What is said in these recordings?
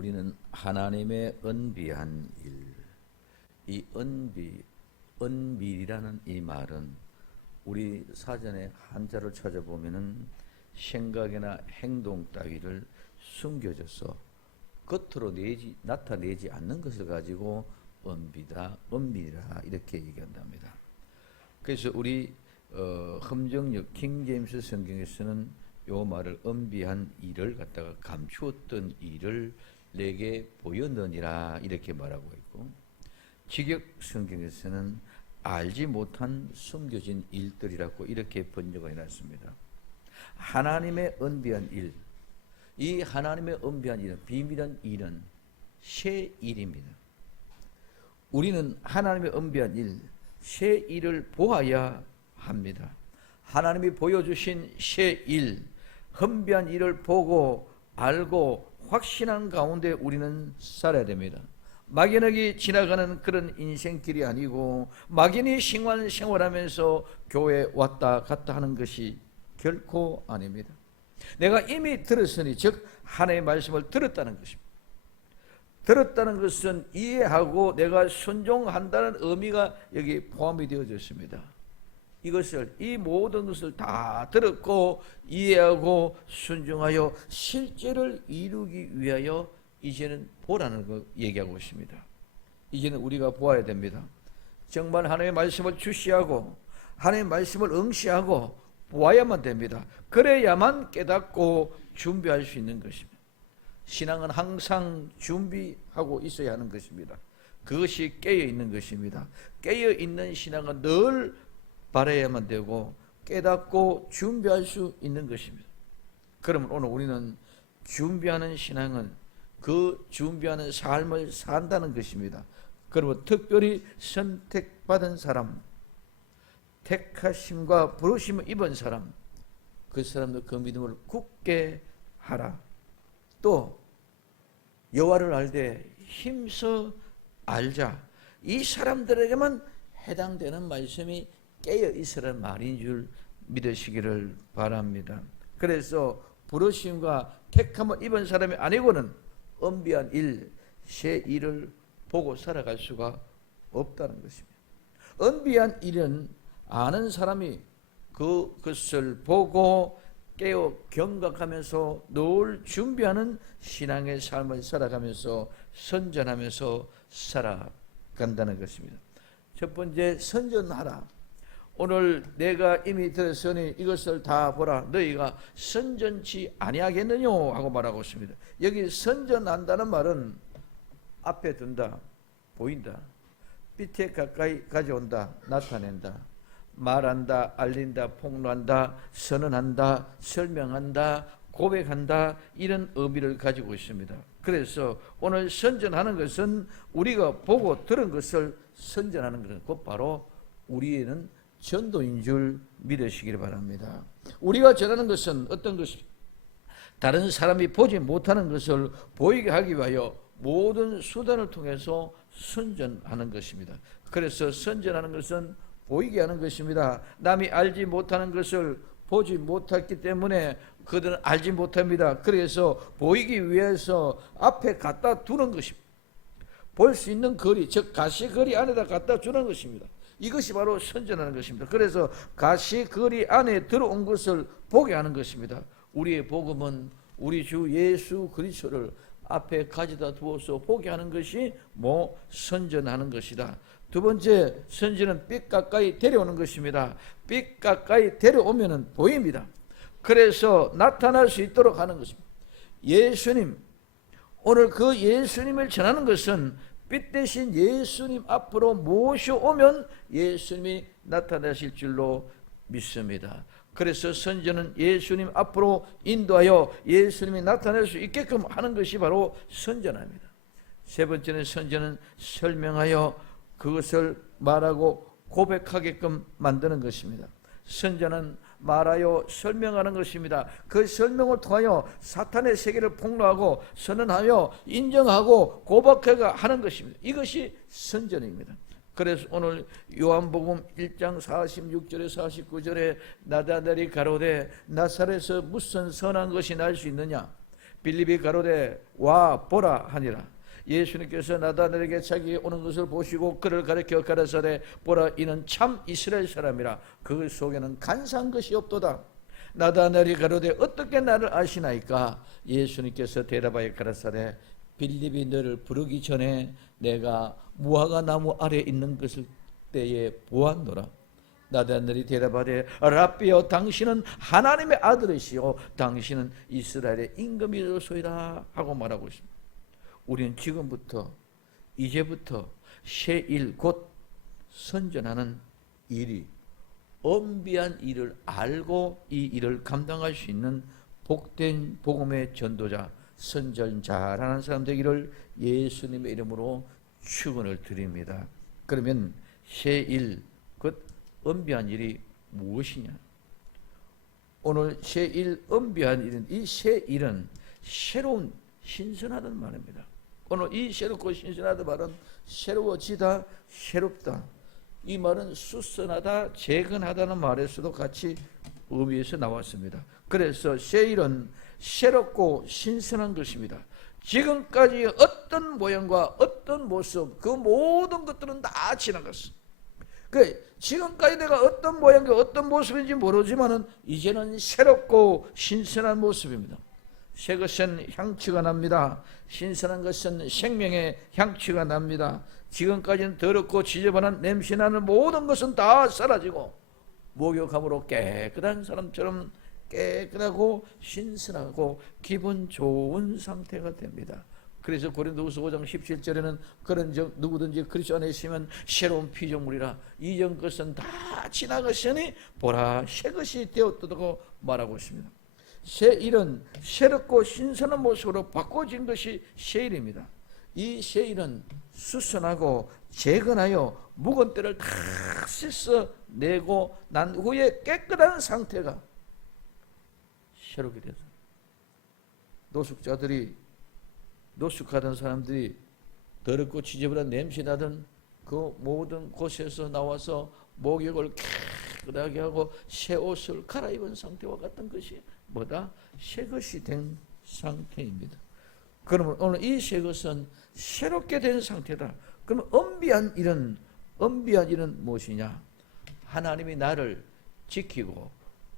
우리는 하나님의 은비한 일, 이 은밀이라는 이 말은 우리 사전에 한자를 찾아보면은 생각이나 행동 따위를 숨겨져서 겉으로 나타내지 않는 것을 가지고 은밀이라 이렇게 얘기한답니다. 그래서 우리 흠정역 킹제임스 성경에서는 요 말을 은비한 일을 갖다가 감추었던 일을 내게 보였느니라 이렇게 말하고 있고, 직역 성경에서는 알지 못한 숨겨진 일들이라고 이렇게 번역을 해놨습니다. 하나님의 은비한 일, 이 하나님의 은비한 일은, 비밀한 일은 새 일입니다. 우리는 하나님의 은비한 일, 새 일을 보아야 합니다. 하나님이 보여주신 새 일, 은비한 일을 보고 알고 확신한 가운데 우리는 살아야 됩니다. 막연하게 지나가는 그런 인생길이 아니고 막연히 생활하면서 교회 왔다 갔다 하는 것이 결코 아닙니다. 내가 이미 들었으니, 즉 하나님의 말씀을 들었다는 것입니다. 들었다는 것은 이해하고 내가 순종한다는 의미가 여기 포함이 되어져 있습니다. 이 모든 것을 다 들었고 이해하고 순종하여 실제를 이루기 위하여 이제는 보라는 거 얘기하고 있습니다. 이제는 우리가 보아야 됩니다. 정말 하나님의 말씀을 주시하고 하나님의 말씀을 응시하고 보아야만 됩니다. 그래야만 깨닫고 준비할 수 있는 것입니다. 신앙은 항상 준비하고 있어야 하는 것입니다. 그것이 깨어 있는 것입니다. 깨어 있는 신앙은 늘 바라야만 되고 깨닫고 준비할 수 있는 것입니다. 그러면 오늘 우리는 준비하는 신앙은 그 준비하는 삶을 산다는 것입니다. 그러면 특별히 선택받은 사람, 택하심과 부르심을 입은 사람, 그 사람도 그 믿음을 굳게 하라. 또 여호와를 알되 힘써 알자. 이 사람들에게만 해당되는 말씀이 깨어 있으라는 말인 줄 믿으시기를 바랍니다. 그래서 부르심과 택함을 입은 사람이 아니고는 은비한 일, 새 일을 보고 살아갈 수가 없다는 것입니다. 은비한 일은 아는 사람이 그것을 보고 깨어 경각하면서 늘 준비하는 신앙의 삶을 살아가면서 선전하면서 살아간다는 것입니다. 첫 번째, 선전하라. 오늘 내가 이미 들었으니 이것을 다 보라. 너희가 선전치 아니하겠느냐 하고 말하고 있습니다. 여기 선전한다는 말은 앞에 둔다, 보인다, 빛에 가까이 가져온다, 나타낸다, 말한다, 알린다, 폭로한다, 선언한다, 설명한다, 고백한다, 이런 의미를 가지고 있습니다. 그래서 오늘 선전하는 것은 우리가 보고 들은 것을 선전하는 것은 곧바로 우리에는 전도인 줄 믿으시길 바랍니다. 우리가 전하는 것은 어떤 것입니까? 다른 사람이 보지 못하는 것을 보이게 하기 위하여 모든 수단을 통해서 선전하는 것입니다. 그래서 선전하는 것은 보이게 하는 것입니다. 남이 알지 못하는 것을 보지 못했기 때문에 그들은 알지 못합니다. 그래서 보이기 위해서 앞에 갖다 두는 것입니다. 볼 수 있는 거리, 즉 가시거리 안에다 갖다 주는 것입니다. 이것이 바로 선전하는 것입니다. 그래서 가시거리 안에 들어온 것을 보게 하는 것입니다. 우리의 복음은 우리 주 예수 그리스도를 앞에 가져다 두어서 보게 하는 것이 선전하는 것이다. 두 번째, 선전은 빛 가까이 데려오는 것입니다. 빛 가까이 데려오면 보입니다. 그래서 나타날 수 있도록 하는 것입니다. 예수님, 오늘 그 예수님을 전하는 것은 빛 대신 예수님 앞으로 모셔오면 예수님이 나타나실 줄로 믿습니다. 그래서 선전은 예수님 앞으로 인도하여 예수님이 나타날 수 있게끔 하는 것이 바로 선전합니다. 세 번째는 선전은 설명하여 그것을 말하고 고백하게끔 만드는 것입니다. 선전은 말하여 설명하는 것입니다. 그 설명을 통하여 사탄의 세계를 폭로하고 선언하여 인정하고 고백하게 하는 것입니다. 이것이 선전입니다. 그래서 오늘 요한복음 1장 46절에 49절에 나다달이 가로되 나사렛에서 무슨 선한 것이 날 수 있느냐? 빌립이 가로되 와 보라 하니라. 예수님께서 나다나엘에게 자기 오는 것을 보시고 그를 가리켜 가라사대 보라 이는 참 이스라엘 사람이라 그 속에는 간사한 것이 없도다. 나다나엘이 가로되 어떻게 나를 아시나이까? 예수님께서 대답하여 가라사대 빌립이 너를 부르기 전에 내가 무화과 나무 아래 있는 것을 때에 보았노라. 나다나엘이 대답하되 랍비여 당신은 하나님의 아들이시오 당신은 이스라엘의 임금이로소이다 하고 말하고 있습니다. 우리는 지금부터 이제부터 새 일 곧 선전하는 일이 엄비한 일을 알고 이 일을 감당할 수 있는 복된 복음의 전도자 선전자라는 사람 되기를 예수님의 이름으로 축원을 드립니다. 그러면 새 일 곧 엄비한 일이 무엇이냐? 오늘 새 일 엄비한 일은 이 새 일은 새로운 신선하다는 말입니다. 오늘 이 새롭고 신선하다 말은 새로워지다, 새롭다. 이 말은 수선하다, 재건하다는 말에서도 같이 의미에서 나왔습니다. 그래서 새 일은 새롭고 신선한 것입니다. 지금까지 어떤 모양과 어떤 모습, 그 모든 것들은 다 지나갔어. 지금까지 내가 어떤 모양과 어떤 모습인지 모르지만은 이제는 새롭고 신선한 모습입니다. 새 것은 향취가 납니다. 신선한 것은 생명의 향취가 납니다. 지금까지는 더럽고 지저분한 냄새나는 모든 것은 다 사라지고 목욕함으로 깨끗한 사람처럼 깨끗하고 신선하고 기분 좋은 상태가 됩니다. 그래서 고린도후서 5장 17절에는 그런 적 누구든지 그리스도 안에 있으면 새로운 피조물이라 이전 것은 다 지나갔으니 보라 새 것이 되었다고 말하고 있습니다. 새 일은 새롭고 신선한 모습으로 바꿔진 것이 새 일입니다. 이 새 일은 수선하고 재건하여 묵은 때를 다 씻어내고 난 후에 깨끗한 상태가 새롭게 되서 노숙하던 사람들이 더럽고 지저분한 냄새 나던 그 모든 곳에서 나와서 목욕을 깨끗하게 하고 새 옷을 갈아입은 상태와 같은 것이 뭐다? 새 것이 된 상태입니다. 그러면 오늘 이 새 것은 새롭게 된 상태다. 그러면 엄비한 일은 무엇이냐? 하나님이 나를 지키고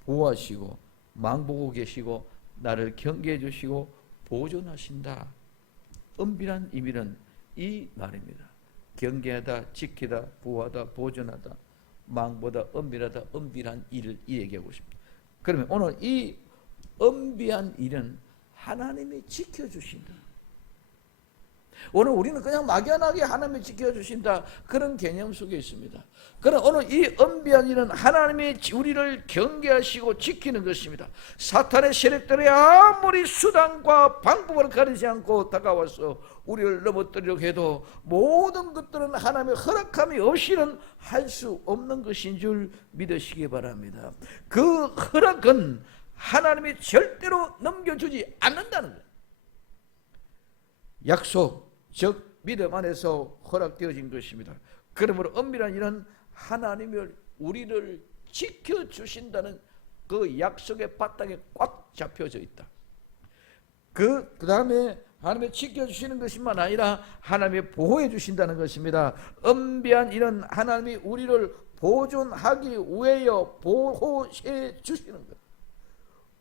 보호하시고 망보고 계시고 나를 경계해 주시고 보존하신다. 엄비한 의미는 이 말입니다. 경계하다, 지키다, 보호하다, 보존하다, 망보다 엄밀하다, 엄밀한 일을 얘기하고 있습니다. 그러면 오늘 이 엄비한 일은 하나님이 지켜주신다. 오늘 우리는 그냥 막연하게 하나님이 지켜주신다 그런 개념 속에 있습니다. 그러나 오늘 이 엄비한 일은 하나님이 우리를 경계하시고 지키는 것입니다. 사탄의 세력들이 아무리 수단과 방법을 가리지 않고 다가와서 우리를 넘어뜨리려고 해도 모든 것들은 하나님의 허락함이 없이는 할 수 없는 것인 줄 믿으시기 바랍니다. 그 허락은 하나님이 절대로 넘겨주지 않는다는 거예요. 약속, 즉 믿음 안에서 허락되어진 것입니다. 그러므로 엄밀한 일은 하나님이 우리를 지켜주신다는 그 약속의 바닥에 꽉 잡혀져 있다. 그 다음에 하나님이 지켜주시는 것뿐만 아니라 하나님이 보호해 주신다는 것입니다. 엄비한 일은 하나님이 우리를 보존하기 위하여 보호해 주시는 것.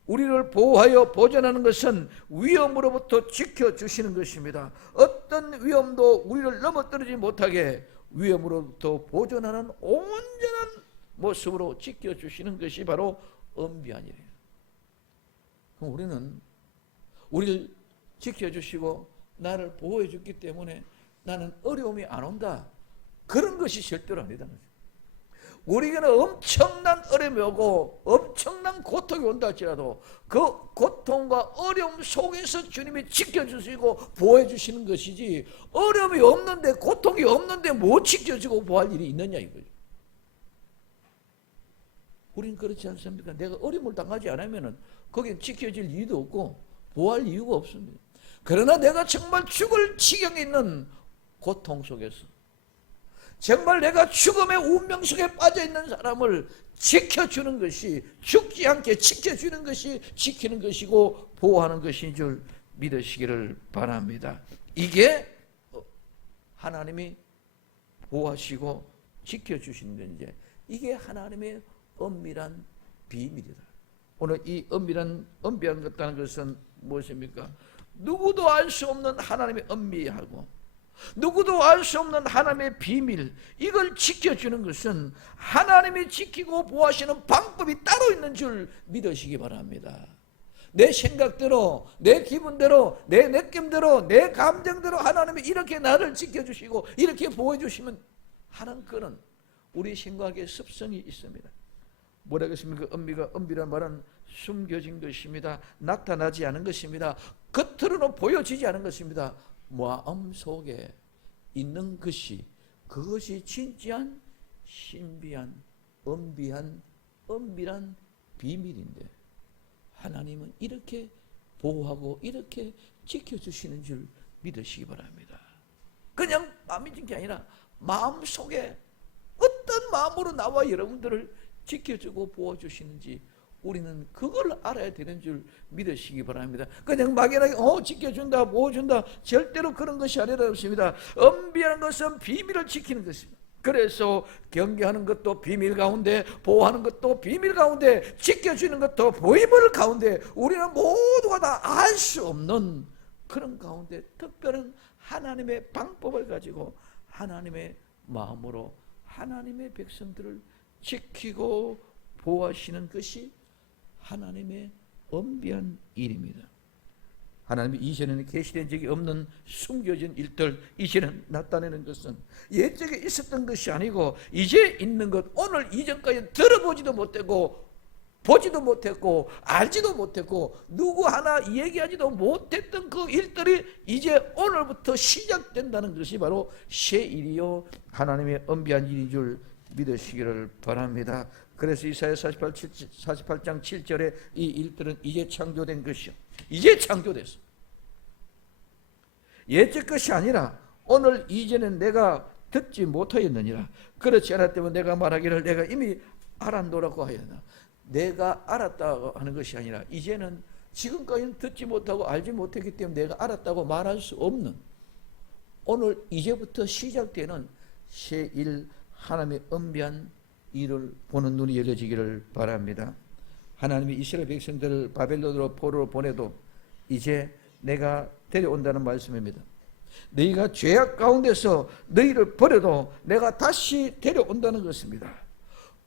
우리를 보호하여 보존하는 것은 위험으로부터 지켜주시는 것입니다. 어떤 위험도 우리를 넘어뜨리지 못하게 위험으로부터 보존하는 온전한 모습으로 지켜주시는 것이 바로 엄비한 일이에요. 그럼 우리는 우리를 지켜주시고 나를 보호해 줬기 때문에 나는 어려움이 안 온다. 그런 것이 절대로 아니다는 거죠. 우리에게는 엄청난 어려움이 오고 엄청난 고통이 온다 할지라도 그 고통과 어려움 속에서 주님이 지켜주시고 보호해 주시는 것이지 어려움이 없는데 고통이 없는데 못 지켜주고 보호할 일이 있느냐 이거죠. 우리는 그렇지 않습니까? 내가 어려움을 당하지 않으면 거기에 지켜질 이유도 없고 보호할 이유가 없습니다. 그러나 내가 정말 죽을 지경에 있는 고통 속에서 정말 내가 죽음의 운명 속에 빠져있는 사람을 지켜주는 것이 죽지 않게 지켜주는 것이 지키는 것이고 보호하는 것인 줄 믿으시기를 바랍니다. 이게 하나님이 보호하시고 지켜주시는 이제 이게 하나님의 엄밀한 비밀이다. 오늘 이 엄밀한 것다는 것은 무엇입니까? 누구도 알 수 없는 하나님의 엄밀하고 누구도 알 수 없는 하나님의 비밀, 이걸 지켜주는 것은 하나님이 지키고 보호하시는 방법이 따로 있는 줄 믿으시기 바랍니다. 내 생각대로, 내 기분대로, 내 느낌대로, 내 감정대로 하나님이 이렇게 나를 지켜주시고 이렇게 보호해주시면 하는 그런 우리 생각의 습성이 있습니다. 뭐라 그랬습니까? 엄밀한 말은 숨겨진 것입니다. 나타나지 않은 것입니다. 겉으로는 보여지지 않은 것입니다. 마음속에 있는 것이, 그것이 진지한 신비한 엄밀한 비밀인데 하나님은 이렇게 보호하고 이렇게 지켜주시는 줄 믿으시기 바랍니다. 그냥 믿는 게 아니라 마음속에 어떤 마음으로 나와 여러분들을 지켜주고 보호주시는지 우리는 그걸 알아야 되는 줄 믿으시기 바랍니다. 그냥 막연하게 지켜준다 보호준다 절대로 그런 것이 아니라 없습니다. 엄밀한 것은 비밀을 지키는 것입니다. 그래서 경계하는 것도 비밀 가운데, 보호하는 것도 비밀 가운데, 지켜주는 것도 보이물 가운데, 우리는 모두가 다 알 수 없는 그런 가운데 특별한 하나님의 방법을 가지고 하나님의 마음으로 하나님의 백성들을 지키고 보호하시는 것이 하나님의 엄비한 일입니다. 하나님이 이전에는 계시된 적이 없는 숨겨진 일들 이제는 나타내는 것은 옛적에 있었던 것이 아니고 이제 있는 것, 오늘 이전까지 들어보지도 못했고 보지도 못했고 알지도 못했고 누구 하나 얘기하지도 못했던 그 일들이 이제 오늘부터 시작된다는 것이 바로 새 일이요 하나님의 엄비한 일인 줄 믿으시기를 바랍니다. 그래서 이사야 48장 7절에 이 일들은 이제 창조된 것이요, 이제 창조됐어. 옛적 것이 아니라 오늘 이제는 내가 듣지 못하였느니라. 그렇지 않았다면 내가 말하기를 내가 이미 알았노라고 하였나. 내가 알았다고 하는 것이 아니라 이제는 지금까지는 듣지 못하고 알지 못했기 때문에 내가 알았다고 말할 수 없는, 오늘 이제부터 시작되는 새 일, 하나님의 엄비한 일을 보는 눈이 열려지기를 바랍니다. 하나님이 이스라엘 백성들을 바벨론으로 포로로 보내도 이제 내가 데려온다는 말씀입니다. 너희가 죄악 가운데서 너희를 버려도 내가 다시 데려온다는 것입니다.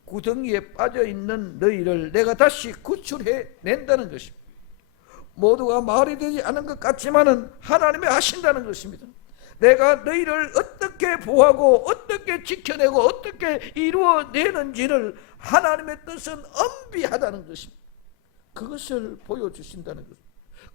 구덩이에 빠져있는 너희를 내가 다시 구출해 낸다는 것입니다. 모두가 말이 되지 않은 것 같지만은 하나님이 하신다는 것입니다. 내가 너희를 어떻게 보호하고 어떻게 지켜내고 어떻게 이루어내는지를 하나님의 뜻은 엄비하다는 것입니다. 그것을 보여주신다는 것입니다.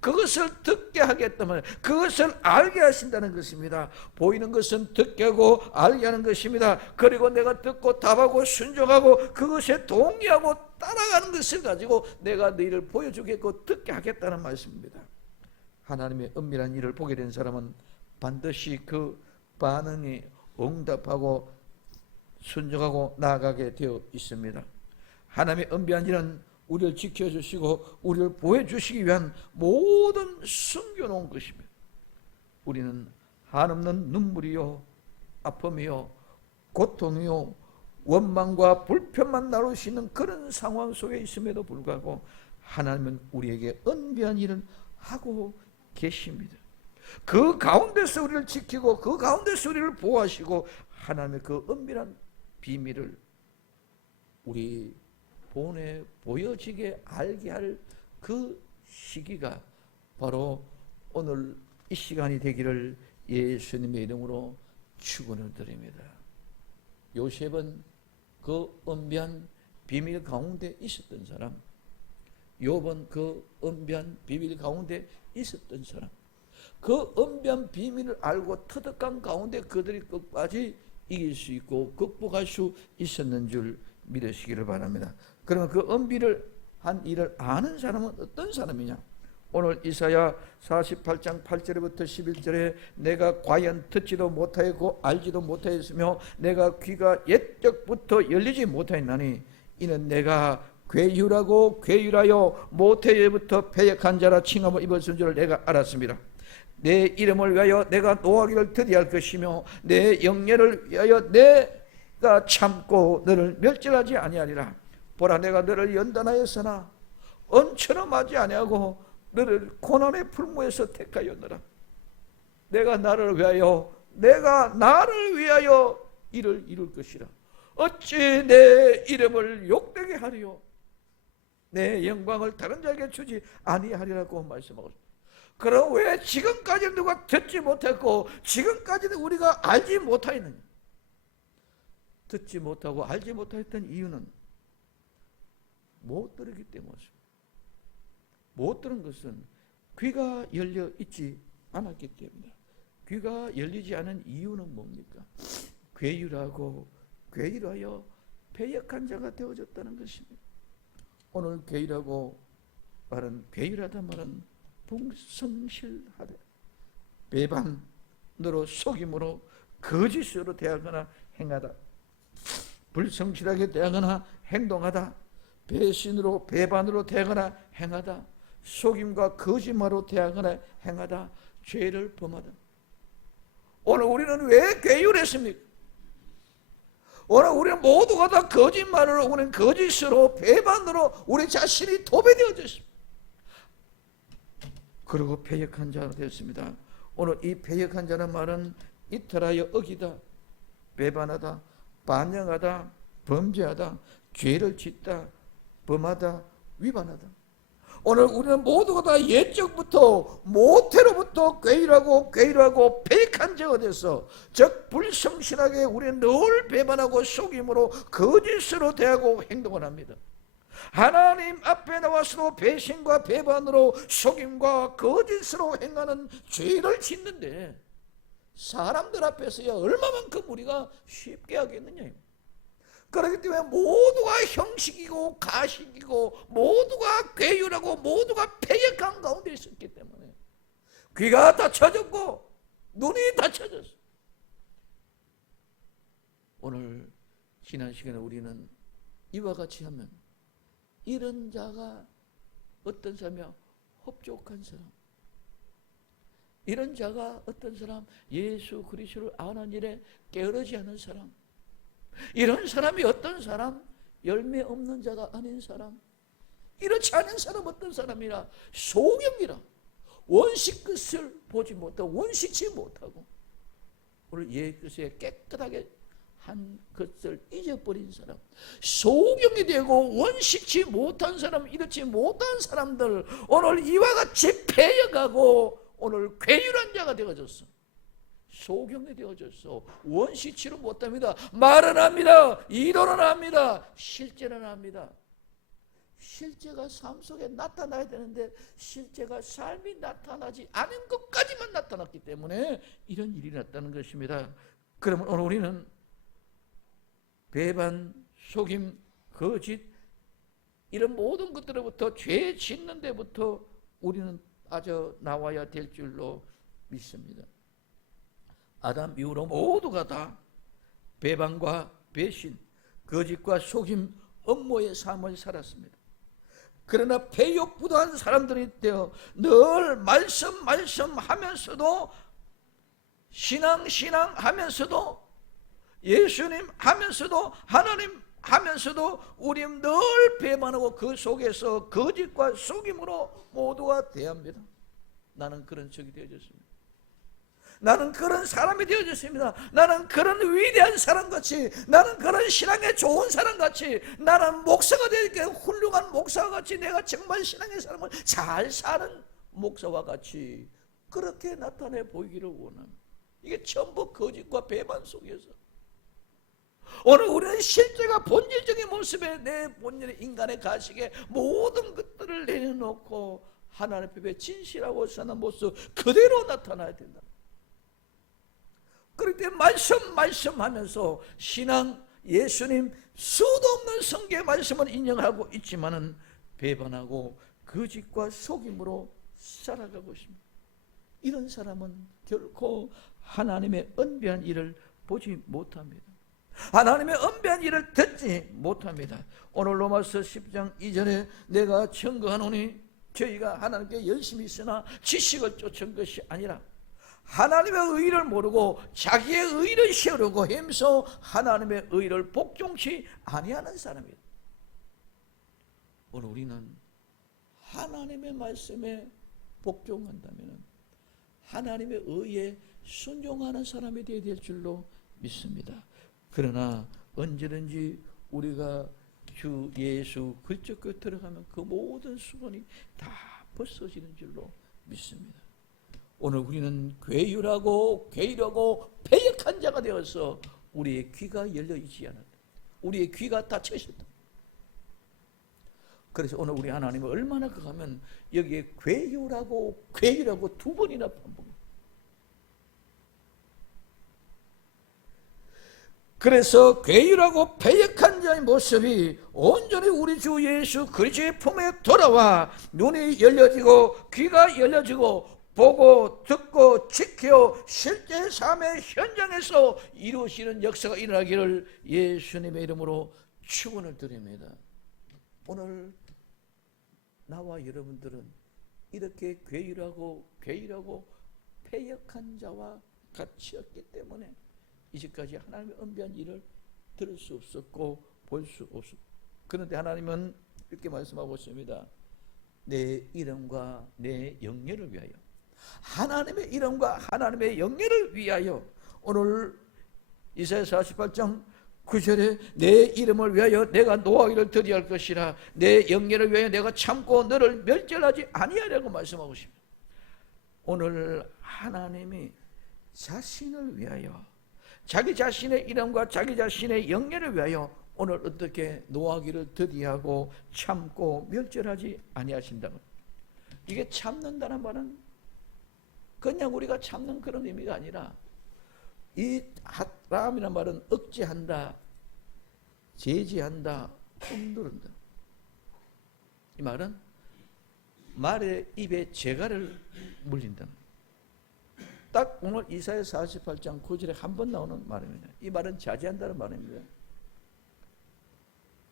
그것을 듣게 하겠다면 그것을 알게 하신다는 것입니다. 보이는 것은 듣게 하고 알게 하는 것입니다. 그리고 내가 듣고 답하고 순종하고 그것에 동의하고 따라가는 것을 가지고 내가 너희를 보여주겠고 듣게 하겠다는 말씀입니다. 하나님의 엄밀한 일을 보게 된 사람은 반드시 그 반응이 응답하고 순종하고 나아가게 되어 있습니다. 하나님의 엄비한 일은 우리를 지켜주시고 우리를 보호해주시기 위한 모든 숨겨놓은 것입니다. 우리는 한없는 눈물이요 아픔이요 고통이요 원망과 불편만 나눌 수 있는 그런 상황 속에 있음에도 불구하고 하나님은 우리에게 엄비한 일을 하고 계십니다. 그 가운데서 우리를 지키고 그 가운데서 우리를 보호하시고 하나님의 그 엄밀한 비밀을 우리 본에 보여지게 알게 할 그 시기가 바로 오늘 이 시간이 되기를 예수님의 이름으로 축원을 드립니다. 요셉은 그 엄비한 비밀 가운데 있었던 사람, 욥은 그 엄비한 비밀 가운데 있었던 사람, 그 엄비한 비밀을 알고 터득한 가운데 그들이 끝까지 이길 수 있고 극복할 수 있었는 줄 믿으시기를 바랍니다. 그러면 그 엄비를 한 일을 아는 사람은 어떤 사람이냐? 오늘 이사야 48장 8절부터 11절에 내가 과연 듣지도 못하였고 알지도 못하였으며 내가 귀가 옛적부터 열리지 못하였나니 이는 내가 괴유라고 괴유라여 모태에부터 패역한 자라 칭함을 입었은 줄 내가 알았습니다. 내 이름을 위하여 내가 노하기를 더디할 것이며 내 영예를 위하여 내가 참고 너를 멸절하지 아니하리라. 보라, 내가 너를 연단하였으나 언처럼 하지 아니하고 너를 고난의 풀무에서 택하였노라. 내가 나를 위하여 이를 이룰 것이라. 어찌 내 이름을 욕되게 하리요, 내 영광을 다른 자에게 주지 아니하리라고 말씀하고, 그럼 왜 지금까지 누가 듣지 못했고 지금까지는 우리가 알지 못하였느냐? 듣지 못하고 알지 못했던 이유는 못 들었기 때문이죠. 못 들은 것은 귀가 열려 있지 않았기 때문이다. 귀가 열리지 않은 이유는 뭡니까? 괴유라고 괴유하여 패역한 자가 되어졌다는 것입니다. 오늘 괴유라고 말은, 괴유하다 말은 불성실하다, 배반으로 속임으로 거짓으로 대하거나 행하다, 불성실하게 대하거나 행동하다, 배신으로 배반으로 대하거나 행하다, 속임과 거짓말로 대하거나 행하다, 죄를 범하다. 오늘 우리는 왜 괴유를 했습니까? 오늘 우리는 모두가 다 거짓말로, 우리는 거짓으로 배반으로 우리 자신이 도배되어져 있습니다. 그리고 패역한 자가 되었습니다. 오늘 이 패역한 자는 말은 이탈하여 어기다, 배반하다, 반영하다, 범죄하다, 죄를 짓다, 범하다, 위반하다. 오늘 우리는 모두가 다 옛적부터 모태로부터 괴유하고 패역한 자가 돼서, 즉 불성실하게 우리는 늘 배반하고 속임으로 거짓으로 대하고 행동을 합니다. 하나님 앞에 나와서도 배신과 배반으로 속임과 거짓으로 행하는 죄를 짓는데 사람들 앞에서야 얼마만큼 우리가 쉽게 하겠느냐. 그렇기 때문에 모두가 형식이고 가식이고 모두가 괴유라고 모두가 패역한 가운데 있었기 때문에 귀가 닫혀졌고 눈이 닫혀졌어. 오늘 지난 시간에 우리는 이와 같이 하면, 이런 자가 어떤 사람이야? 흡족한 사람. 이런 자가 어떤 사람? 예수 그리스도를 아는 일에 게으르지 않은 사람. 이런 사람이 어떤 사람? 열매 없는 자가 아닌 사람. 이렇지 않은 사람 어떤 사람이라? 소경이라. 원식 끝을 보지 못하고 원시치 못하고 오늘 예수에 깨끗하게 한 것을 잊어버린 사람, 소경이 되고 원식치 못한 사람, 이렇지 못한 사람들 오늘 이와 같이 패역하고 오늘 괴유한 자가 되어졌어. 소경이 되어졌어. 원시치로 못합니다. 말은 합니다. 이론은 합니다. 실제는 합니다. 실제가 삶 속에 나타나야 되는데 실제가 삶이 나타나지 않은 것까지만 나타났기 때문에 이런 일이 났다는 것입니다. 그러면 오늘 우리는 배반, 속임, 거짓 이런 모든 것들로부터 죄 짓는 데부터 우리는 빠져 나와야 될 줄로 믿습니다. 아담 이후로 모두가 다 배반과 배신, 거짓과 속임, 음모의 삶을 살았습니다. 그러나 패욕부도한 사람들이 되어 늘 말씀하면서도 신앙 하면서도 예수님 하면서도 하나님 하면서도 우리는 늘 배반하고 그 속에서 거짓과 속임으로 모두가 대합니다. 나는 그런 적이 되어졌습니다. 나는 그런 사람이 되어졌습니다. 나는 그런 위대한 사람같이, 나는 그런 신앙에 좋은 사람같이, 나는 목사가 되니까 훌륭한 목사와 같이, 내가 정말 신앙의 사람을 잘 사는 목사와 같이 그렇게 나타내 보이기를 원합니다. 이게 전부 거짓과 배반 속에서 오늘 우리는 실제가 본질적인 모습에 내 본질의 인간의 가식에 모든 것들을 내려놓고 하나님 앞에 진실하고 사는 모습 그대로 나타나야 된다. 그럴 때 말씀하면서 신앙, 예수님 수도 없는 성경의 말씀을 인정하고 있지만은 배반하고 거짓과 속임으로 살아가고 있습니다. 이런 사람은 결코 하나님의 은비한 일을 보지 못합니다. 하나님의 엄배한 일을 듣지 못합니다. 오늘 로마서 10장 2절에 내가 증거하노니 저희가 하나님께 열심히 있으나 지식을 쫓은 것이 아니라 하나님의 의를 모르고 자기의 의를 세우려고 힘써 하나님의 의를 복종치 아니하는 사람이다. 오늘 우리는 하나님의 말씀에 복종한다면 하나님의 의에 순종하는 사람이 되어야 될 줄로 믿습니다. 그러나 언제든지 우리가 주 예수 그리스도 곁에 들어가면 그 모든 수건이 다 벗어지는 줄로 믿습니다. 오늘 우리는 괴유하고 패역한 자가 되어서 우리의 귀가 열려 있지 않았다. 우리의 귀가 닫혀 있었다. 그래서 오늘 우리 하나님은 얼마나 그하면 여기에 괴유라고 두 번이나 반복합니다. 그래서 괴유하고 패역한 자의 모습이 온전히 우리 주 예수 그리스도의 품에 돌아와 눈이 열려지고 귀가 열려지고 보고 듣고 지켜 실제 삶의 현장에서 이루어지는 역사가 일어나기를 예수님의 이름으로 축원을 드립니다. 오늘 나와 여러분들은 이렇게 괴유하고 패역한 자와 같이였기 때문에 이제까지 하나님의 엄비한 일을 들을 수 없었고 볼 수 없었고, 그런데 하나님은 이렇게 말씀하고 있습니다. 내 이름과 내 영예를 위하여, 하나님의 이름과 하나님의 영예를 위하여 오늘 이사야 48장 9절에 내 이름을 위하여 내가 노하기를 더디할 것이라 내 영예를 위하여 내가 참고 너를 멸절하지 아니하려고 말씀하고 있습니다. 오늘 하나님이 자신을 위하여 자기 자신의 이름과 자기 자신의 영예를 위하여 오늘 어떻게 노하기를 더디하고 참고 멸절하지 아니하신다고. 이게 참는다는 말은 그냥 우리가 참는 그런 의미가 아니라 이 하람이라는 말은 억제한다, 제지한다, 흔들은다. 이 말은 말의 입에 재갈을 물린다. 딱 오늘 이사야 48장 9절에 한 번 나오는 말입니다. 이 말은 자제한다는 말입니다.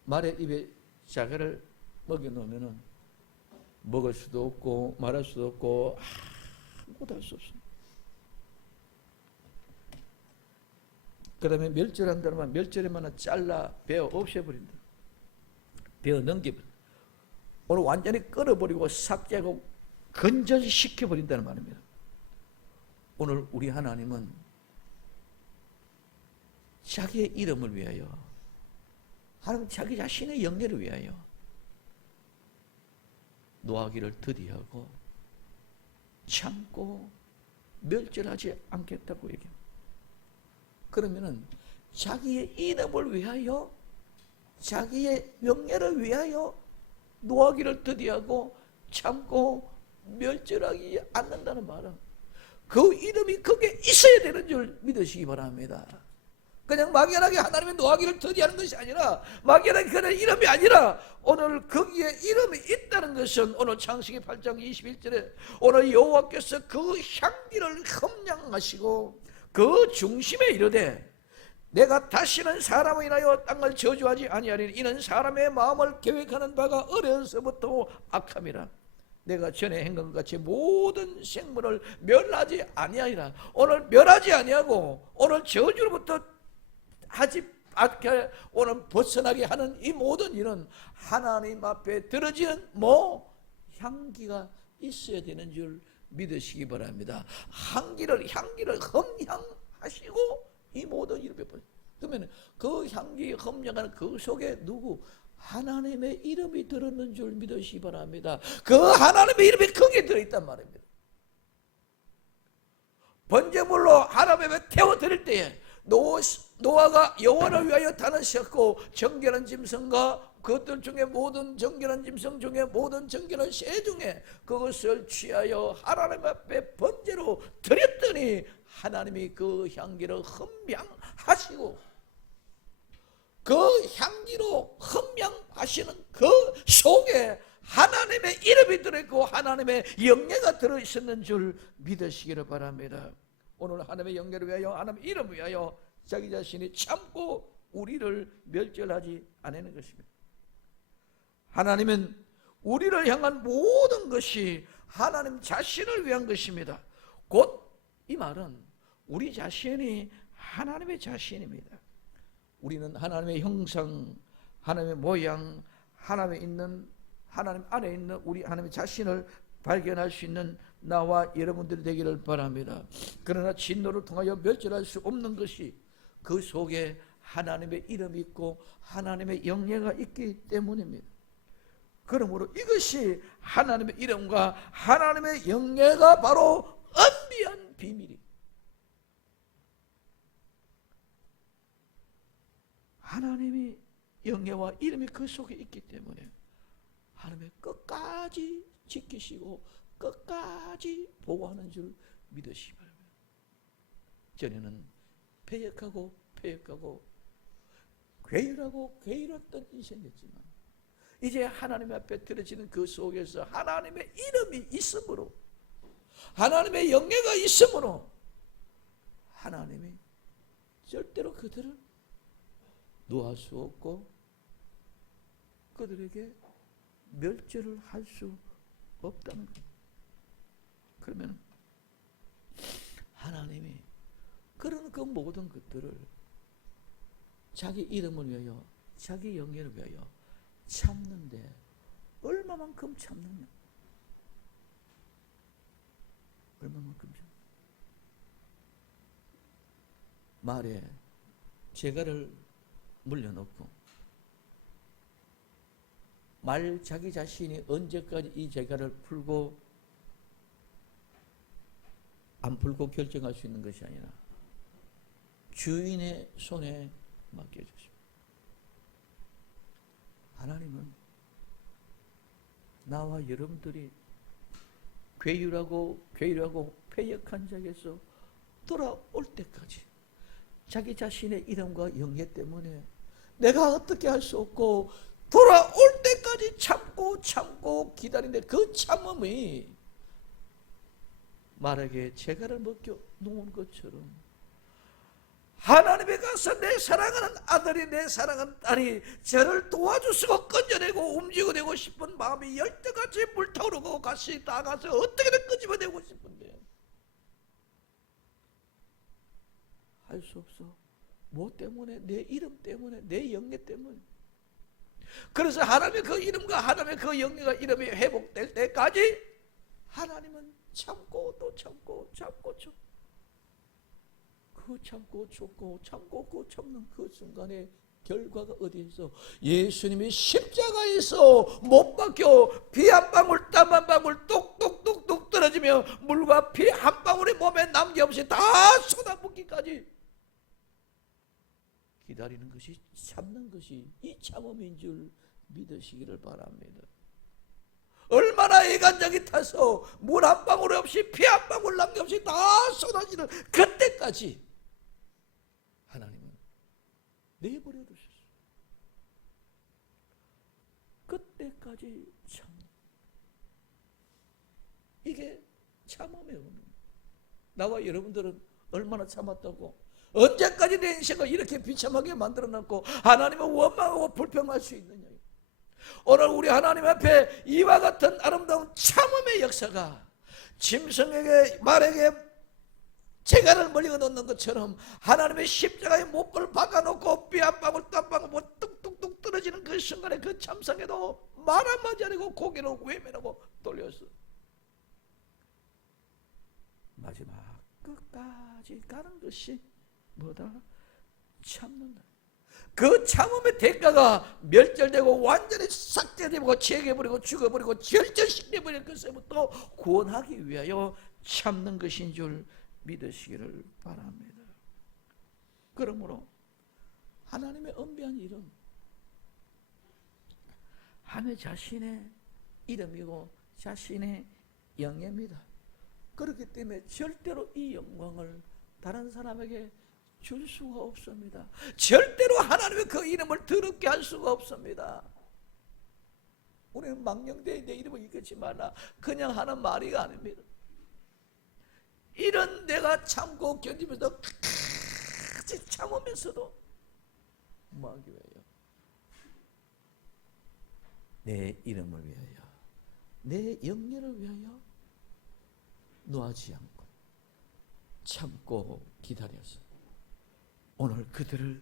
말의 입에 자갈을 먹여놓으면 먹을 수도 없고 말할 수도 없고 아무것도 할 수 없습니다. 그 다음에 멸절한다는 말, 멸절에만 잘라 베어 없애버린다. 베어 넘겨버린다. 오늘 완전히 끊어버리고 삭제하고 건전시켜버린다는 말입니다. 오늘 우리 하나님은 자기의 이름을 위하여, 하나님 자기 자신의 영예를 위하여 노하기를 더디하고 참고 멸절하지 않겠다고 얘기합니다. 그러면은 자기의 이름을 위하여, 자기의 영예를 위하여 노하기를 더디하고 참고 멸절하지 않는다는 말은 그 이름이 거기에 있어야 되는 줄 믿으시기 바랍니다. 그냥 막연하게 하나님의 노하기를 더디하는 것이 아니라, 막연하게 그런 이름이 아니라 오늘 거기에 이름이 있다는 것은 오늘 창세기 8장 21절에 오늘 여호와께서 그 향기를 흠양하시고 그 중심에 이르되 내가 다시는 사람을 인하여 땅을 저주하지 아니하리니 이는 사람의 마음을 계획하는 바가 어려서부터 악함이라. 내가 전에 행한 것 같이 모든 생물을 멸하지 아니하리라. 오늘 멸하지 아니하고 오늘 저주로부터 하지 않게 오늘 벗어나게 하는 이 모든 일은 하나님 앞에 들어지는 향기가 있어야 되는 줄 믿으시기 바랍니다. 향기를 흠향하시고 이 모든 일을 베푸. 그러면 그 향기 흠향하는 그 속에 누구? 하나님의 이름이 들었는 줄 믿으시기 바랍니다. 그 하나님의 이름이 거기에 들어있단 말입니다. 번제물로 하나님의 태워드릴 때에 노아가 여호와를 위하여 단을 정결한 짐승과 그것들 중에 모든 정결한 짐승 중에 모든 정결한 새 중에 그것을 취하여 하나님 앞에 번제로 드렸더니 하나님이 그 향기를 흠양하시고 그 향기로 흠양하시는 그 속에 하나님의 이름이 들어있고 하나님의 영예가 들어있었는 줄 믿으시기를 바랍니다. 오늘 하나님의 영예를 위하여 하나님의 이름을 위하여 자기 자신이 참고 우리를 멸절하지 않는 것입니다. 하나님은 우리를 향한 모든 것이 하나님 자신을 위한 것입니다. 곧 이 말은 우리 자신이 하나님의 자신입니다. 우리는 하나님의 형상, 하나님의 모양, 하나님 안에 있는 우리 하나님의 자신을 발견할 수 있는 나와 여러분들이 되기를 바랍니다. 그러나 진노를 통하여 멸절할 수 없는 것이 그 속에 하나님의 이름이 있고 하나님의 영예가 있기 때문입니다. 그러므로 이것이 하나님의 이름과 하나님의 영예가 바로 엄미한 비밀이, 하나님이 영예와 이름이 그 속에 있기 때문에 하나님의 끝까지 지키시고 끝까지 보호하는 줄 믿으시기 바랍니다. 전에는 패역하고 괴율했던 인생이었지만 이제 하나님 앞에 들어지는 그 속에서 하나님의 이름이 있으므로, 하나님의 영예가 있으므로 하나님이 절대로 그들을 놓을 수 없고 그들에게 멸절을 할 수 없다는 것. 그러면 하나님이 그런 그 모든 것들을 자기 이름을 위하여, 자기 영예를 위하여 참는데 얼마만큼 참느냐? 얼마만큼 참느냐? 말에 재갈을 물려놓고 자기 자신이 언제까지 이 재갈을 풀고 안 풀고 결정할 수 있는 것이 아니라 주인의 손에 맡겨주십니다. 하나님은 나와 여러분들이 괴율하고 패역한 자에서 돌아올 때까지 자기 자신의 이름과 영예 때문에 내가 어떻게 할 수 없고 돌아올 때까지 참고 기다리는데 그 참음이 말에게 재갈을 먹여 놓은 것처럼 하나님에 가서 내 사랑하는 아들이, 내 사랑하는 딸이 저를 도와주시고 건져내고 움직여내고 싶은 마음이 열대같이 불타오르고 같이 나가서 어떻게든 끄집어내고 싶은데 할 수 없어. 뭐 때문에? 내 이름 때문에, 내 영예 때문에. 그래서 하나님의 그 이름과 하나님의 그 영예가 이름이 회복될 때까지 하나님은 참고 또 참고 그 참고 참는 그 순간에 결과가 어디에서? 예수님이 십자가에서 못 박혀 피 한 방울 땀 한 방울 똑똑똑똑 떨어지며 물과 피 한 방울이 몸에 남김없이 다 쏟아붓기까지 기다리는 것이, 참는 것이 이 참음인 줄 믿으시기를 바랍니다. 얼마나 애간장이 타서 물 한 방울 없이 피 한 방울 남김없이 다 쏟아지는 그때까지 하나님은 내버려 두셨어요. 그때까지 참, 이게 참음의 의미입니다. 나와 여러분들은 얼마나 참았다고, 언제까지 내 인생을 이렇게 비참하게 만들어놨고 하나님을 원망하고 불평할 수 있느냐. 오늘 우리 하나님 앞에 이와 같은 아름다운 참음의 역사가 짐승에게, 말에게 재갈을 멀리 놓는 것처럼 하나님의 십자가에 못을 박아놓고 피 한 방울 땀 방울 뭐 뚝뚝뚝 떨어지는 그 순간에 그 참상에도 말 한마디 아니고 고개를 외면하고 돌렸어. 마지막 끝까지 가는 것이 뭐다? 참는다. 그 참음의 대가가 멸절되고 완전히 삭제되고 제거해버리고 죽어버리고 절절시켜버릴 것에부터 구원하기 위하여 참는 것인 줄 믿으시기를 바랍니다. 그러므로 하나님의 엄비한 이름, 하나님 자신의 이름이고 자신의 영예입니다. 그렇기 때문에 절대로 이 영광을 다른 사람에게 줄 수가 없습니다. 절대로 하나님의 그 이름을 더럽게 할 수가 없습니다. 우리는 망령되이 내 이름을 읽지 마라 그냥 하는 말이 아닙니다. 이런 내가 참고 견디면서 끝까지 참으면서도 뭐하기 위하여? 내 이름을 위하여, 내 영예를 위하여 놓아지 않고 참고 기다려서 오늘 그들을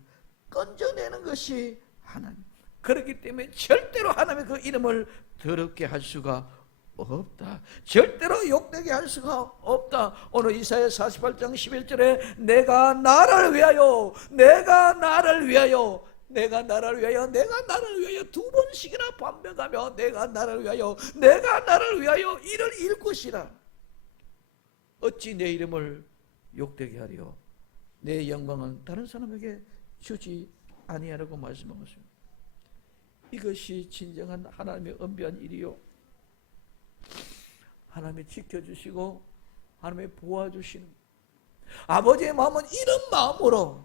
건져내는 것이 하나님. 그렇기 때문에 절대로 하나님의 그 이름을 더럽게 할 수가 없다. 절대로 욕되게 할 수가 없다. 오늘 이사야 48장 11절에 내가 나를 위하여, 내가 나를 위하여, 내가 나를 위하여, 내가 나를 위하여 두 번씩이나 반복하며 내가 나를 위하여, 내가 나를 위하여 이를 잃 것이라. 어찌 내 이름을 욕되게 하리요? 내 영광은 다른 사람에게 주지 아니하라고 말씀하셨습니다. 이것이 진정한 하나님의 은비한 일이요, 하나님이 지켜주시고 하나님이 보아주시는, 아버지의 마음은 이런 마음으로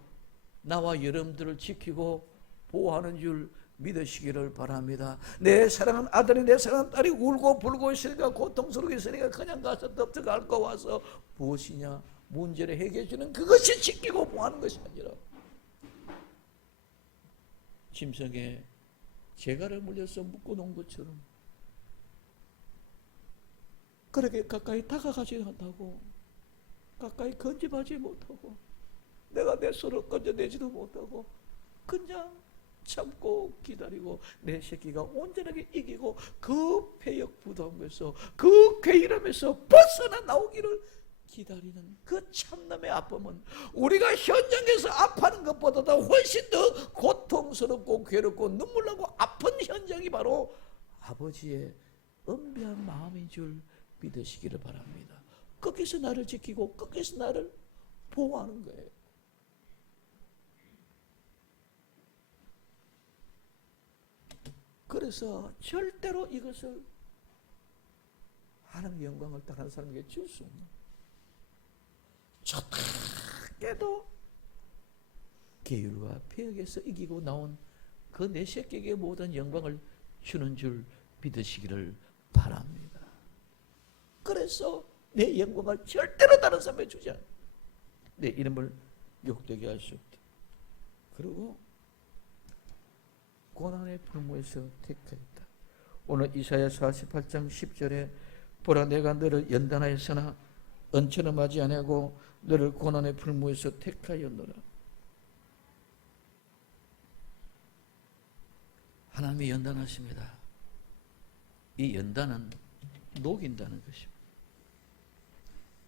나와 여러분들을 지키고 보호하는 줄 믿으시기를 바랍니다. 내 사랑하는 아들이, 내 사랑하는 딸이 울고 불고 있으니까, 고통스럽게 있으니까 그냥 가서 덥석 앓고 와서 무엇이냐 문제를 해결해 주는 그것이 지키고 보호하는 것이 아니라, 짐승에 재갈을 물려서 묶어놓은 것처럼 그렇게 가까이 다가가지 못하고, 가까이 건집하지 못하고, 내가 내 손을 건져내지도 못하고 그냥 참고 기다리고 내 새끼가 온전하게 이기고 그 폐역부담에서, 그 괴이름에서 벗어나 나오기를 기다리는 그 참남의 아픔은 우리가 현장에서 아파하는 것보다도 훨씬 더 고통스럽고 괴롭고 눈물나고 아픈 현장이 바로 아버지의 은비한 마음인 줄 믿으시기를 바랍니다. 거기서 나를 지키고 거기서 나를 보호하는 거예요. 그래서 절대로 이것을 하나님의 영광을 다른 사람에게 줄 수 없는, 좋다게도 계율과 폐역에서 이기고 나온 그 내 새끼에게 모든 영광을 주는 줄 믿으시기를 바랍니다. 그래서 내 영광을 절대로 다른 사람에게 주지 않아. 내 이름을 욕되게 할 수 없다. 그리고 고난의 불모에서 택하였다. 오늘 이사야 48장 10절에 보라, 내가 너를 연단하였으나 은처럼 하지 아니하고 너를 고난의 불모에서 택하였노라. 하나님이 연단하십니다. 이 연단은 녹인다는 것입니다.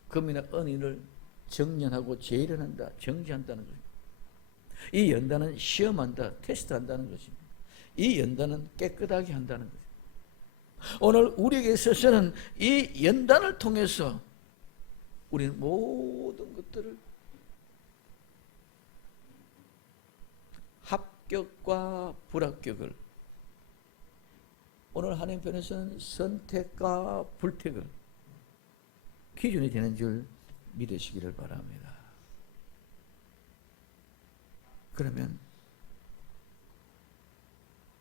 금이나 은인을 정련하고 재련한다, 정지한다는 것입니다. 이 연단은 시험한다, 테스트한다는 것입니다. 이 연단은 깨끗하게 한다는 것입니다. 오늘 우리에게 있어서는 이 연단을 통해서 우리는 모든 것들을 합격과 불합격을, 오늘 하나님 편에서는 선택과 불택을 기준이 되는 줄 믿으시기를 바랍니다. 그러면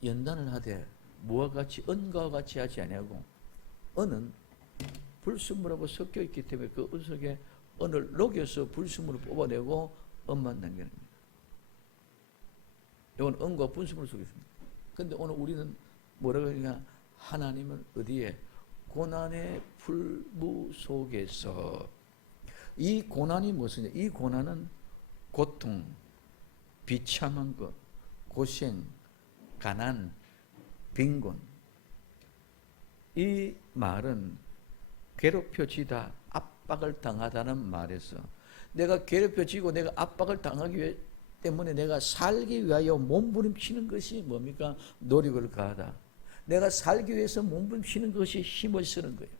연단을 하되 무와 같이, 은과 같이 하지 아니하고, 은은 불순물하고 섞여 있기 때문에 그 은 속에 은을 녹여서 불순물을 뽑아내고 은만 남겨냅니다. 이건 은과 불순물 속에 있습니다. 그런데 오늘 우리는 뭐라고 하냐, 하나님은 어디에? 고난의 풀무 속에서. 이 고난이 무엇이냐? 이 고난은 고통, 비참한 것, 고생, 가난, 빈곤. 이 말은 괴롭혀지다, 압박을 당하다는 말에서, 내가 괴롭혀지고 내가 압박을 당하기 때문에 내가 살기 위하여 몸부림치는 것이 뭡니까? 노력을 가하다. 내가 살기 위해서 몸부림치는 것이 힘을 쓰는 거예요.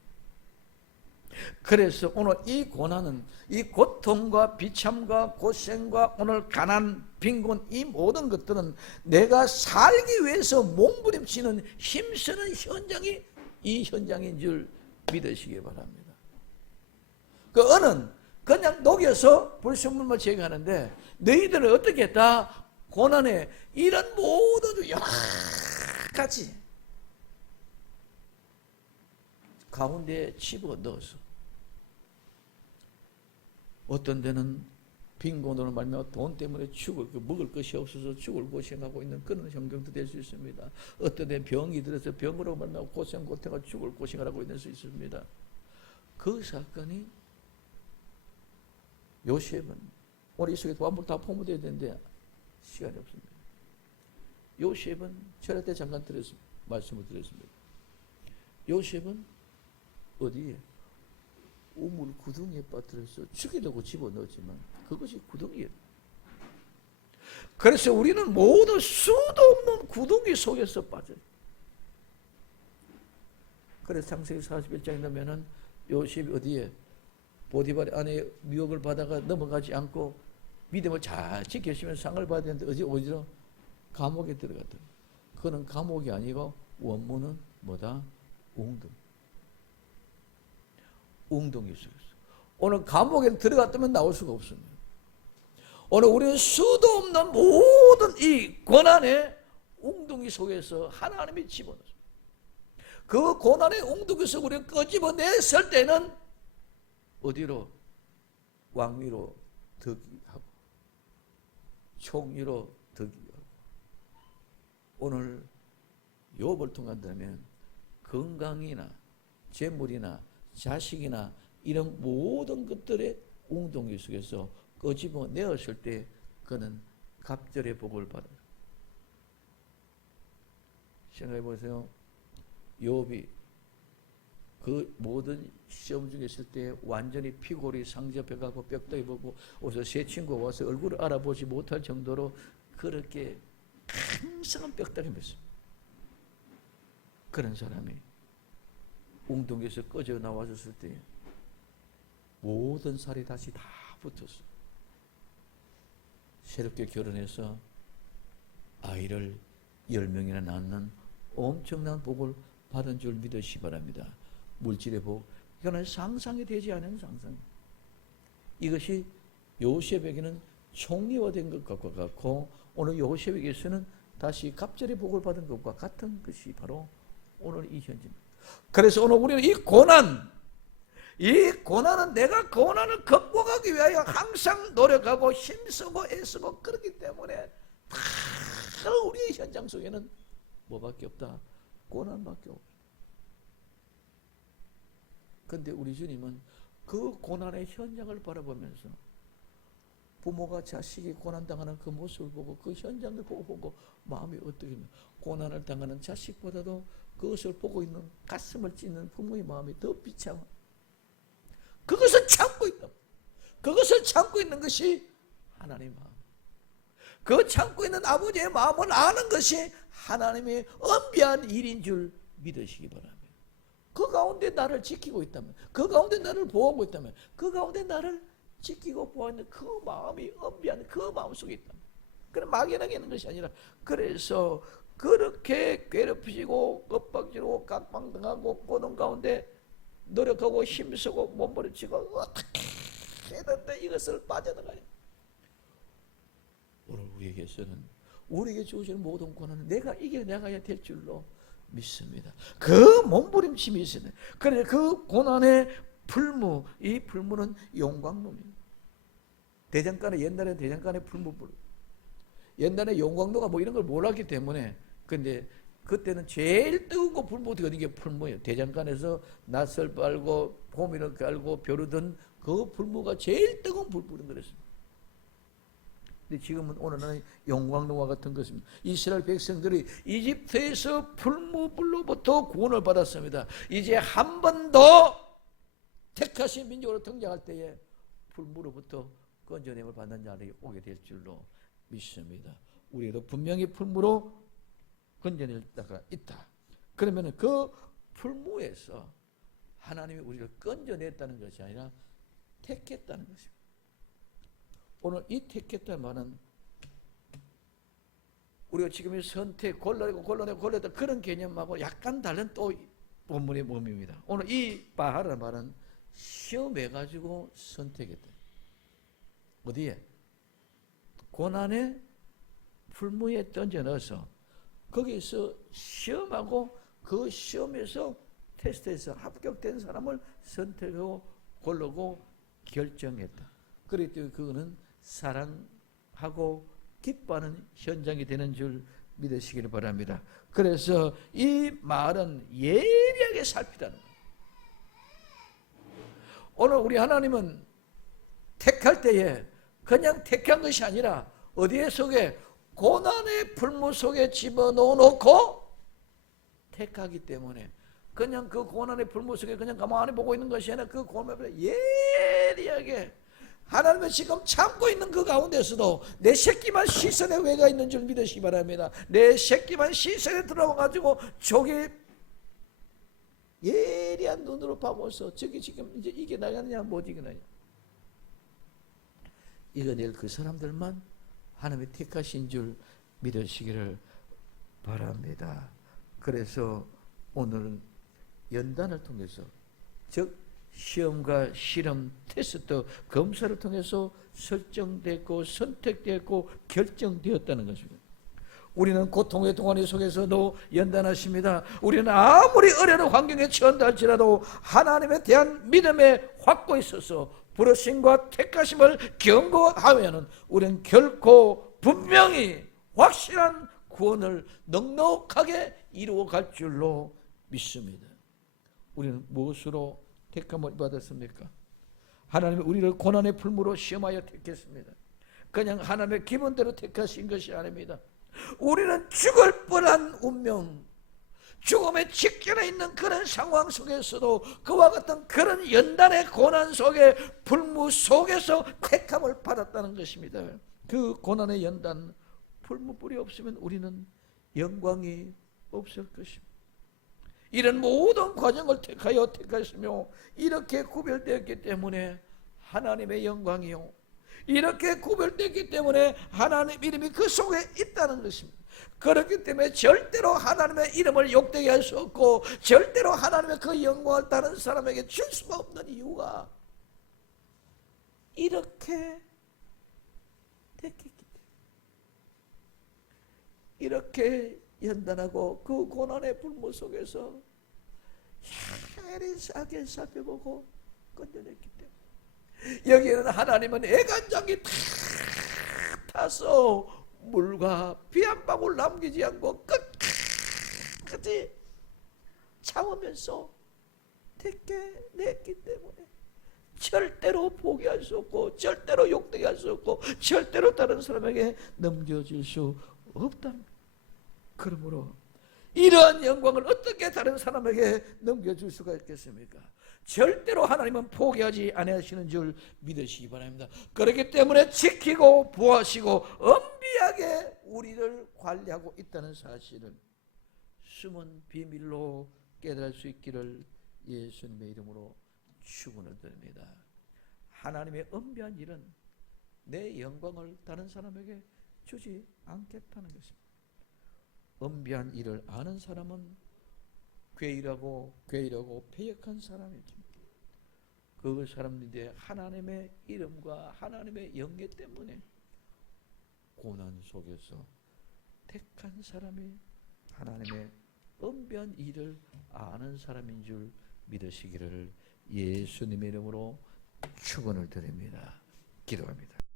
그래서 오늘 이 고난은, 이 고통과 비참과 고생과 오늘 가난, 빈곤, 이 모든 것들은 내가 살기 위해서 몸부림치는 힘쓰는 현장이 이 현장인 줄 믿으시기 바랍니다. 그 은은 그냥 녹여서 불순물만 제거하는데, 너희들은 어떻게 했다? 고난에 이런 모든 여러 가지 가운데에 집어 넣어서, 어떤 데는 빈곤으로 말미암아 돈 때문에 먹을 것이 없어서 죽을 고생하고 있는 그런 형경도 될 수 있습니다. 어떤 데 병이 들어서 병으로 말미암아 고생하고 죽을 고생을 하고 있을 수 있습니다. 그 사건이 요셉은 오늘 이 속에 완불 다 포함되어야 되는데 시간이 없습니다. 요셉은 철학 때 잠깐 말씀을 드렸습니다. 요셉은 어디에? 우물 구덩이에 빠뜨려서 죽이려고 집어넣었지만 그것이 구덩이에요. 그래서 우리는 모두 수도 없는 구덩이 속에서 빠져요. 그래서 창세기 41장에 보면은 요셉이 어디에? 보디발 안에 미혹을 받아가 넘어가지 않고 믿음을 잘 지키시면 상을 받아야 되는데 어디로? 감옥에 들어갔다. 그거는 감옥이 아니고 원문은 뭐다? 웅덩이 속에서. 오늘 감옥에 들어갔다면 나올 수가 없습니다. 오늘 우리는 수도 없는 모든 이 고난의 웅덩이 속에서 하나님이 집어넣었습니다. 그 고난의 웅덩이에서 우리가 끄집어냈을 때는 어디로? 왕위로 득이하고 총리로 득이하고. 오늘 욥을 통한다면 건강이나 재물이나 자식이나 이런 모든 것들의 웅덩이 속에서 끄집어 내었을 때 그는 갑절의 복을 받아요. 생각해 보세요. 욥이 그 모든 시험 중에 있을 때 완전히 피골이 상접해가고 뼈다귀 보고 어서 새 친구가 와서 얼굴을 알아보지 못할 정도로 그렇게 항상 뼈다귀 맸습니다. 그런 사람이 웅덩이에서 꺼져 나와줬을 때 모든 살이 다시 다 붙었어요. 새롭게 결혼해서 아이를 10명이나 낳는 엄청난 복을 받은 줄 믿으시기 바랍니다. 물질의 복, 이거는 상상이 되지 않은 상상. 이것이 요셉에게는 총리화된 것과 같고 오늘 요셉에게서는 다시 갑절의 복을 받은 것과 같은 것이 바로 오늘 이 현재입니다. 그래서 오늘 우리는 이 고난은 내가 고난을 극복하기 위하여 항상 노력하고 힘쓰고 애쓰고 그렇기 때문에 다 우리의 현장 속에는 뭐밖에 없다? 고난밖에 없어. 그런데 우리 주님은 그 고난의 현장을 바라보면서 부모가 자식이 고난당하는 그 모습을 보고 그 현장을 보고 마음이 어떻게 고난을 당하는 자식보다도 그것을 보고 있는 가슴을 찢는 부모의 마음이 더 비참한, 그것을 참고 있다. 그것을 참고 있는 것이 하나님의 마음. 그 참고 있는 아버지의 마음을 아는 것이 하나님의 엄비한 일인 줄 믿으시기 바랍니다. 그 가운데 나를 지키고 있다면, 그 가운데 나를 보호하고 있다면, 그 가운데 나를 지키고 보호하는 그 마음이 엄비한 그 마음 속에 있다. 그럼 막연하게 있는 것이 아니라, 그래서 그렇게 괴롭히시고 엇박지르고 각방당하고 고난 가운데 노력하고 힘쓰고 몸부림치고 어떻게 해야 이것을 빠져나가요. 오늘 우리에게서는 우리에게 주어지는 모든 고난은 내가 이겨나가야 될 줄로 믿습니다. 그 몸부림침이 있어요. 그래서 그 고난의 풀무, 이 풀무는 용광로입니다. 대장간에 옛날에 대장간에 풀무 옛날에 용광로가 뭐 이런 걸 몰랐기 때문에, 근데 그때는 제일 뜨거운 거 풀무가 어디 게 풀무예요. 대장간에서 낫을 빨고 호미를 깔고 벼르던 그 풀무가 제일 뜨거운 불불인 그랬습니다. 근데 지금은 오늘은 용광로와 같은 것입니다. 이스라엘 백성들이 이집트에서 풀무불로부터 구원을 받았습니다. 이제 한 번 더 택하신 민족으로 등장할 때에 풀무로부터 건져냄을 받는 날이 오게 될 줄로 믿습니다. 우리도 분명히 풀무로 건져낼 때가 있다. 그러면 그 풀무에서 하나님이 우리를 건져냈다는 것이 아니라 택했다는 것입니다. 오늘 이 택했다는 말은 우리가 지금 이 선택, 골라내고 그런 개념하고 약간 다른 또 본문의 몸입니다. 오늘 이 바하라는 말은 시험해가지고 선택했다. 어디에? 고난의 풀무에 던져 넣어서 거기서 시험하고 그 시험에서 테스트에서 합격된 사람을 선택하고 고르고 결정했다. 그랬더니 그거는 사랑하고 기뻐하는 현장이 되는 줄 믿으시기를 바랍니다. 그래서 이 말은 예리하게 살피라는 거예요. 오늘 우리 하나님은 택할 때에 그냥 택한 것이 아니라 어디에 속에 고난의 불무 속에 집어넣어놓고 택하기 때문에 그냥 그 고난의 불무 속에 그냥 가만히 보고 있는 것이 아니라 그 고난을 예리하게 하나님은 지금 참고 있는 그 가운데서도 내 새끼만 시선에 왜가 있는 줄 믿으시기 바랍니다. 내 새끼만 시선에 들어와가지고 저기 예리한 눈으로 보면서 저기 지금 이제 이게 나가느냐 못 이겨나냐 이겨낼 그 사람들만 하나님의 택하신 줄 믿으시기를 바랍니다. 그래서 오늘은 연단을 통해서 즉 시험과 실험, 테스트, 검사를 통해서 설정됐고 선택됐고 결정되었다는 것입니다. 우리는 고통의 동안의 속에서도 연단하십니다. 우리는 아무리 어려운 환경에 처한다 할지라도 하나님에 대한 믿음의 확고에 있어서 부르심과 택하심을 경고하면 우리는 결코 분명히 확실한 구원을 넉넉하게 이루어갈 줄로 믿습니다. 우리는 무엇으로 택함을 받았습니까? 하나님이 우리를 고난의 풀무로 시험하여 택했습니다. 그냥 하나님의 기본대로 택하신 것이 아닙니다. 우리는 죽을 뻔한 운명, 죽음의 직전에 있는 그런 상황 속에서도 그와 같은 그런 연단의 고난 속에 불무 속에서 택함을 받았다는 것입니다. 그 고난의 연단, 풀무불이 없으면 우리는 영광이 없을 것입니다. 이런 모든 과정을 택하였으며 이렇게 구별되었기 때문에 하나님의 영광이요, 이렇게 구별되었기 때문에 하나님 이름이 그 속에 있다는 것입니다. 그렇기 때문에 절대로 하나님의 이름을 욕되게 할 수 없고 절대로 하나님의 그 영광을 다른 사람에게 줄 수가 없는 이유가 이렇게 됐기 때문에, 이렇게 연단하고 그 고난의 불모 속에서 예리하게 살펴보고 건져냈기 때문에 여기에는 하나님은 애간장이 다 타서 물과 비 한 방울 남기지 않고 끝까지 참으면서 택해냈기 때문에 절대로 포기할 수 없고 절대로 욕되게 할 수 없고 절대로 다른 사람에게 넘겨줄 수 없답니다. 그러므로 이러한 영광을 어떻게 다른 사람에게 넘겨줄 수가 있겠습니까? 절대로 하나님은 포기하지 아니하시는 줄 믿으시기 바랍니다. 그렇기 때문에 지키고 보호하시고 엄비하게 우리를 관리하고 있다는 사실을 숨은 비밀로 깨달을 수 있기를 예수님의 이름으로 축원을 드립니다. 하나님의 엄비한 일은 내 영광을 다른 사람에게 주지 않겠다는 것입니다. 엄비한 일을 아는 사람은 괴이하고 패역한 사람이죠. 그 사람들의 하나님의 이름과 하나님의 영예 때문에 고난 속에서 택한 사람이 하나님의 엄비한 일을 아는 사람인 줄 믿으시기를 예수님의 이름으로 축원을 드립니다. 기도합니다.